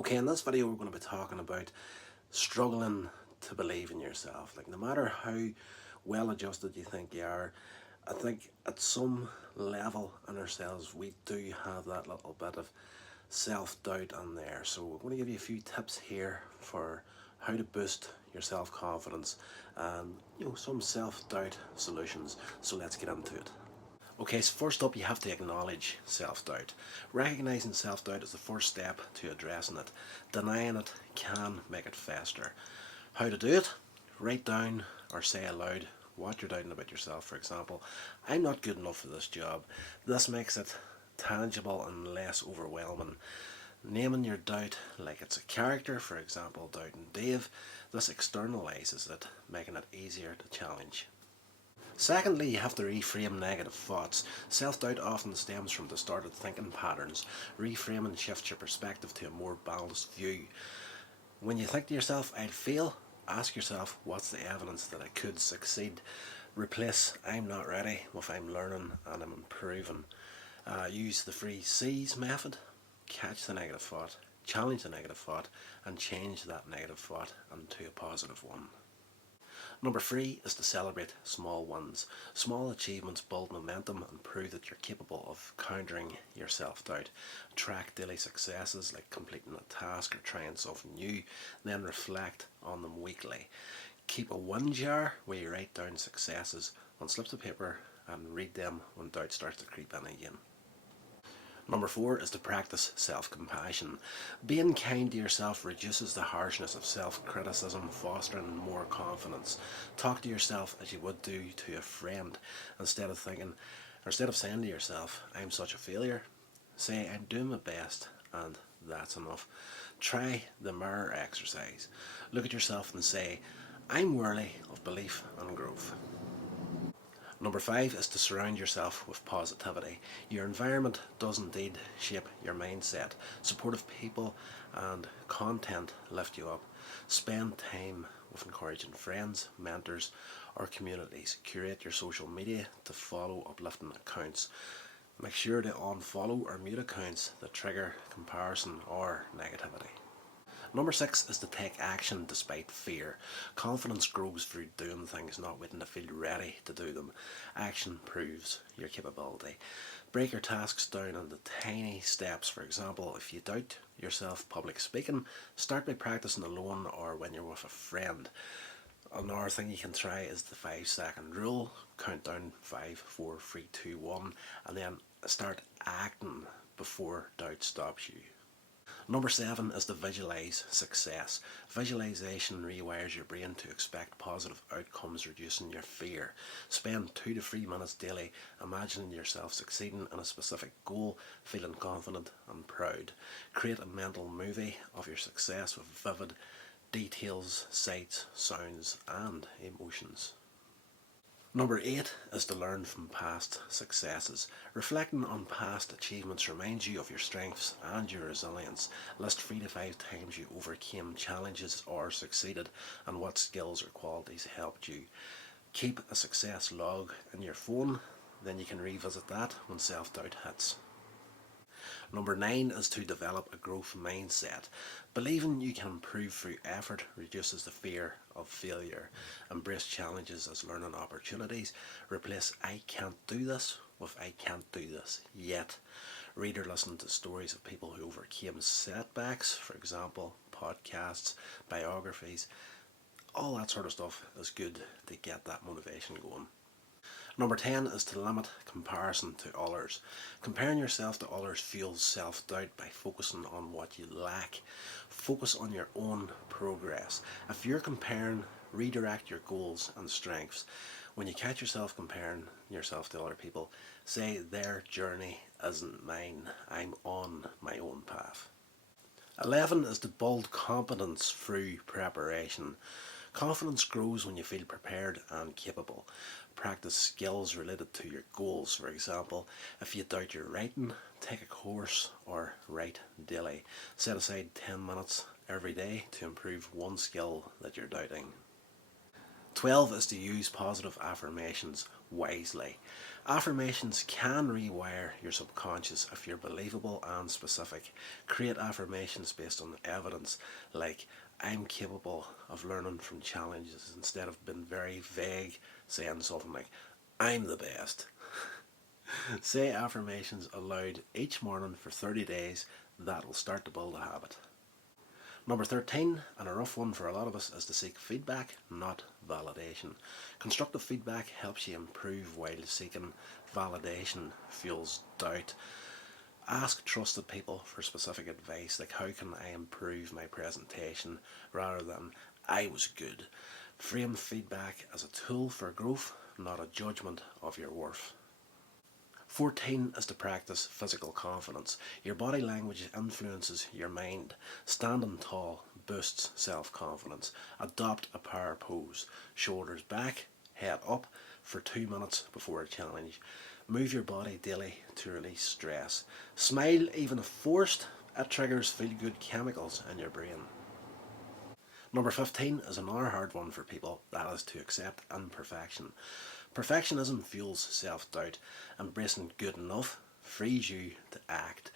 Okay, in this video we're going to be talking about struggling to believe in yourself. Like, no matter how well adjusted you think you are, I think at some level in ourselves we do have that little bit of self-doubt in there. So we're going to give you a few tips here for how to boost your self-confidence and some self-doubt solutions. So let's get into it. Okay, so first up, you have to acknowledge self-doubt. Recognizing self-doubt is the first step to addressing it. Denying it can make it fester. How to do it? Write down or say aloud what you're doubting about yourself. For example, I'm not good enough for this job. This makes it tangible and less overwhelming. Naming your doubt like it's a character, for example, doubting Dave, this externalizes it, making it easier to challenge. Secondly, you have to reframe negative thoughts. Self-doubt often stems from distorted thinking patterns. Reframing shifts your perspective to a more balanced view. When you think to yourself, I'll fail, ask yourself, what's the evidence that I could succeed? Replace I'm not ready with I'm learning and I'm improving. Use the 3 C's method. Catch the negative thought, challenge the negative thought, and change that negative thought into a positive one. Number 3 is to celebrate small wins. Small achievements build momentum and prove that you're capable of countering your self-doubt. Track daily successes like completing a task or trying something new, then reflect on them weekly. Keep a win jar where you write down successes on slips of paper and read them when doubt starts to creep in again. Number 4 is to practice self-compassion. Being kind to yourself reduces the harshness of self-criticism, fostering more confidence. Talk to yourself as you would do to a friend. Instead of saying to yourself, I'm such a failure, say I'm doing my best and that's enough. Try the mirror exercise. Look at yourself and say, I'm worthy of belief and growth. Number 5 is to surround yourself with positivity. Your environment does indeed shape your mindset. Supportive people and content lift you up. Spend time with encouraging friends, mentors, or communities. Curate your social media to follow uplifting accounts. Make sure to unfollow or mute accounts that trigger comparison or negativity. Number 6 is to take action despite fear. Confidence grows through doing things, not waiting to feel ready to do them. Action proves your capability. Break your tasks down into tiny steps. For example, if you doubt yourself public speaking, start by practicing alone or when you're with a friend. Another thing you can try is the 5-second rule. Count down 5, 4, 3, 2, 1, and then start acting before doubt stops you. Number 7 is to visualize success. Visualization rewires your brain to expect positive outcomes, reducing your fear. Spend 2 to 3 minutes daily imagining yourself succeeding in a specific goal, feeling confident and proud. Create a mental movie of your success with vivid details, sights, sounds and emotions. Number 8 is to learn from past successes. Reflecting on past achievements reminds you of your strengths and your resilience. List 3 to 5 times you overcame challenges or succeeded and what skills or qualities helped you. Keep a success log in your phone, then you can revisit that when self-doubt hits. Number 9 is to develop a growth mindset. Believing you can improve through effort reduces the fear of failure. Embrace challenges as learning opportunities. Replace I can't do this with I can't do this yet. Read or listen to stories of people who overcame setbacks, for example, podcasts, biographies. All that sort of stuff is good to get that motivation going. Number 10 is to limit comparison to others. Comparing yourself to others fuels self-doubt by focusing on what you lack. Focus on your own progress. If you're comparing, redirect your goals and strengths. When you catch yourself comparing yourself to other people, say their journey isn't mine. I'm on my own path. 11 is to build confidence through preparation. Confidence grows when you feel prepared and capable. Practice skills related to your goals. For example, if you doubt your writing, take a course or write daily. Set aside 10 minutes every day to improve one skill that you're doubting. 12 is to use positive affirmations wisely. Affirmations can rewire your subconscious if you're believable and specific. Create affirmations based on evidence, like I'm capable of learning from challenges, instead of being very vague, saying something like I'm the best. Say affirmations aloud each morning for 30 days. That will start to build a habit. Number 13, and a rough one for a lot of us, is to seek feedback, not validation. Constructive feedback helps you improve, while seeking validation fuels doubt. Ask trusted people for specific advice, like how can I improve my presentation, rather than I was good. Frame feedback as a tool for growth, not a judgment of your worth. 14 is to practice physical confidence. Your body language influences your mind. Standing tall boosts self-confidence. Adopt a power pose. Shoulders back, head up for 2 minutes before a challenge. Move your body daily to release stress. Smile, even if forced. It triggers feel-good chemicals in your brain. Number 15 is another hard one for people, that is to accept imperfection. Perfectionism fuels self-doubt. Embracing good enough frees you to act.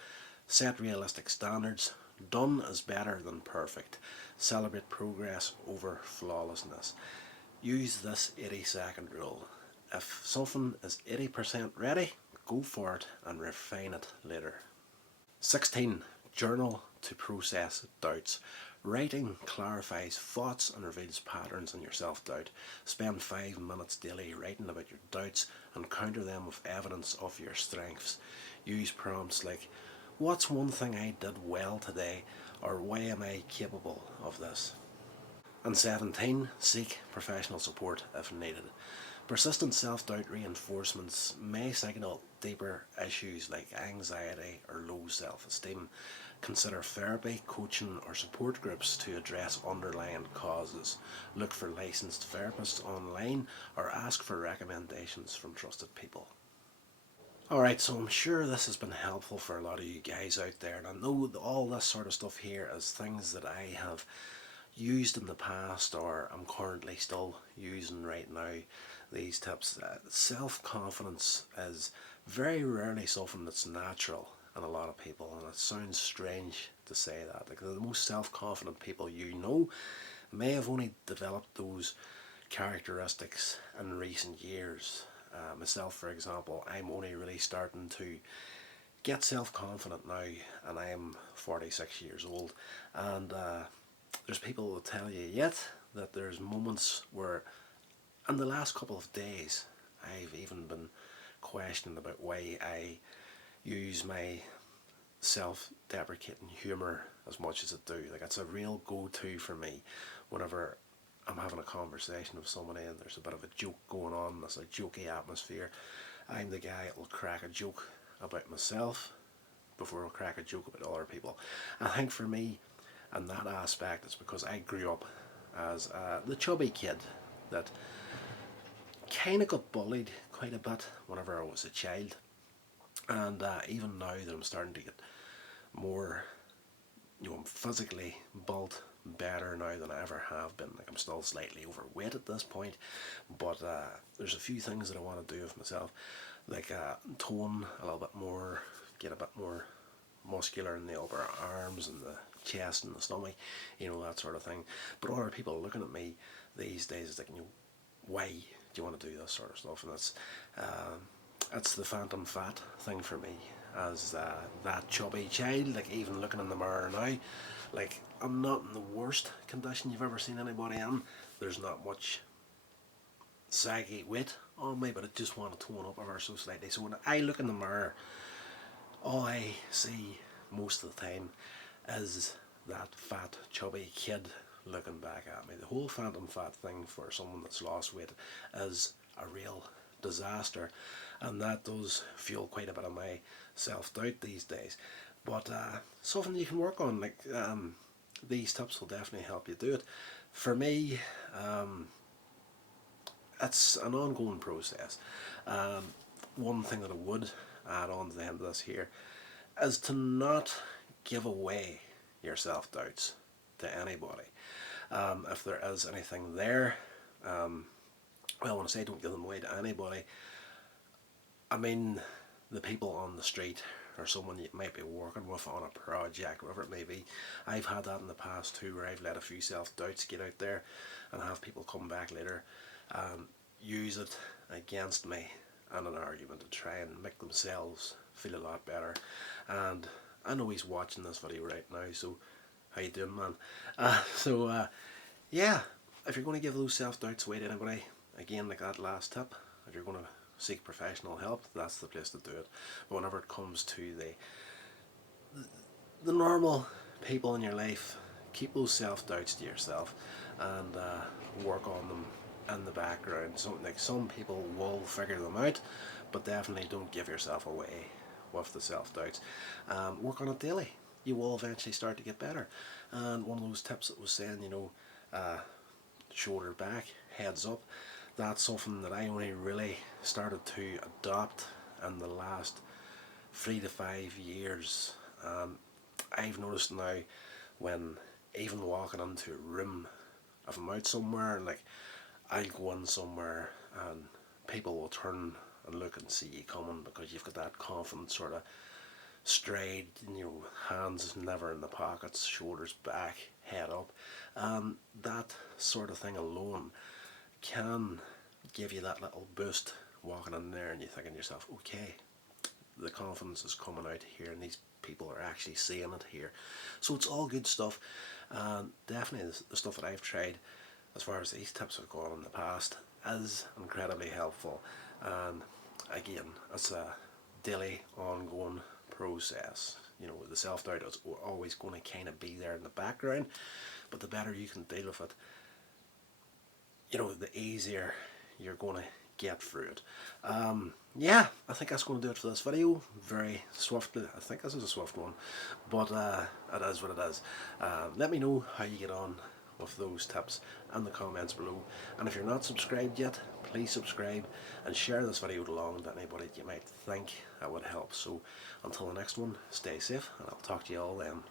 Set realistic standards. Done is better than perfect. Celebrate progress over flawlessness. Use this 80-second rule. If something is 80% ready, go for it and refine it later. 16. Journal to process doubts. Writing clarifies thoughts and reveals patterns in your self-doubt. Spend 5 minutes daily writing about your doubts and counter them with evidence of your strengths. Use prompts like, what's one thing I did well today, or why am I capable of this? And 17. Seek professional support if needed. Persistent self-doubt reinforcements may signal deeper issues like anxiety or low self-esteem. Consider therapy, coaching or support groups to address underlying causes. Look for licensed therapists online or ask for recommendations from trusted people. Alright, so I'm sure this has been helpful for a lot of you guys out there, and I know that all this sort of stuff here is things that I have used in the past or I'm currently still using right now. These tips. Self-confidence is very rarely something that's natural in a lot of people, and it sounds strange to say that. Like, the most self-confident people you know may have only developed those characteristics in recent years. Myself, for example, I'm only really starting to get self-confident now, and I am 46 years old, and there's people who will tell you yet that there's moments where in the last couple of days I've even been questioning about why I use my self-deprecating humour as much as I do. Like, it's a real go-to for me whenever I'm having a conversation with somebody and there's a bit of a joke going on, there's a jokey atmosphere. I'm the guy that will crack a joke about myself before I'll crack a joke about other people. I think for me, in that aspect, it's because I grew up as the chubby kid that kind of got bullied quite a bit whenever I was a child, and even now that I'm starting to get more, I'm physically built better now than I ever have been. Like, I'm still slightly overweight at this point, but there's a few things that I want to do with myself, like tone a little bit more, get a bit more muscular in the upper arms and the chest and the stomach, that sort of thing. But other people looking at me these days is like, why do you want to do this sort of stuff? And it's the phantom fat thing for me, as that chubby child. Like, even looking in the mirror now, like, I'm not in the worst condition you've ever seen anybody in. There's not much saggy weight on me, but I just want to tone up ever so slightly. So when I look in the mirror, all I see most of the time is that fat chubby kid looking back at me. The whole phantom fat thing for someone that's lost weight is a real disaster, and that does fuel quite a bit of my self-doubt these days. But something you can work on. Like, these tips will definitely help you do it. For me, it's an ongoing process. One thing that I would add on to the end of this here is to not give away your self-doubts to anybody. If there is anything there, well, when I say don't give them away to anybody, I mean the people on the street or someone you might be working with on a project, whatever it may be. I've had that in the past too, where I've let a few self-doubts get out there and have people come back later and use it against me in an argument to try and make themselves feel a lot better. And I know he's watching this video right now, so how you doing, man? Yeah, if you're going to give those self-doubts away to anybody, again, like that last tip, if you're going to seek professional help, that's the place to do it. But whenever it comes to the normal people in your life, keep those self-doubts to yourself and work on them in the background. So, like, some people will figure them out, but definitely don't give yourself away with the self-doubts. Work on it daily. You will eventually start to get better. And one of those tips that was saying, shoulder back, heads up, that's something that I only really started to adopt in the last 3 to 5 years. I've noticed now when even walking into a room, if I'm out somewhere, like I'll go in somewhere and people will turn and look and see you coming because you've got that confident sort of stride, hands never in the pockets, shoulders back, head up. That sort of thing alone can give you that little boost walking in there and you're thinking to yourself, okay, the confidence is coming out here and these people are actually seeing it here. So it's all good stuff, and definitely the stuff that I've tried as far as these tips have gone in the past is incredibly helpful. And again, it's a daily ongoing process. The self-doubt is always going to kind of be there in the background, but the better you can deal with it, the easier you're going to get through it. Yeah, I think that's going to do it for this video. Very swiftly. I think this is a swift one, but it is what it is. Let me know how you get on with those tips in the comments below, and if you're not subscribed yet, please subscribe and share this video along to anybody that you might think that would help. So until the next one, stay safe and I'll talk to you all then.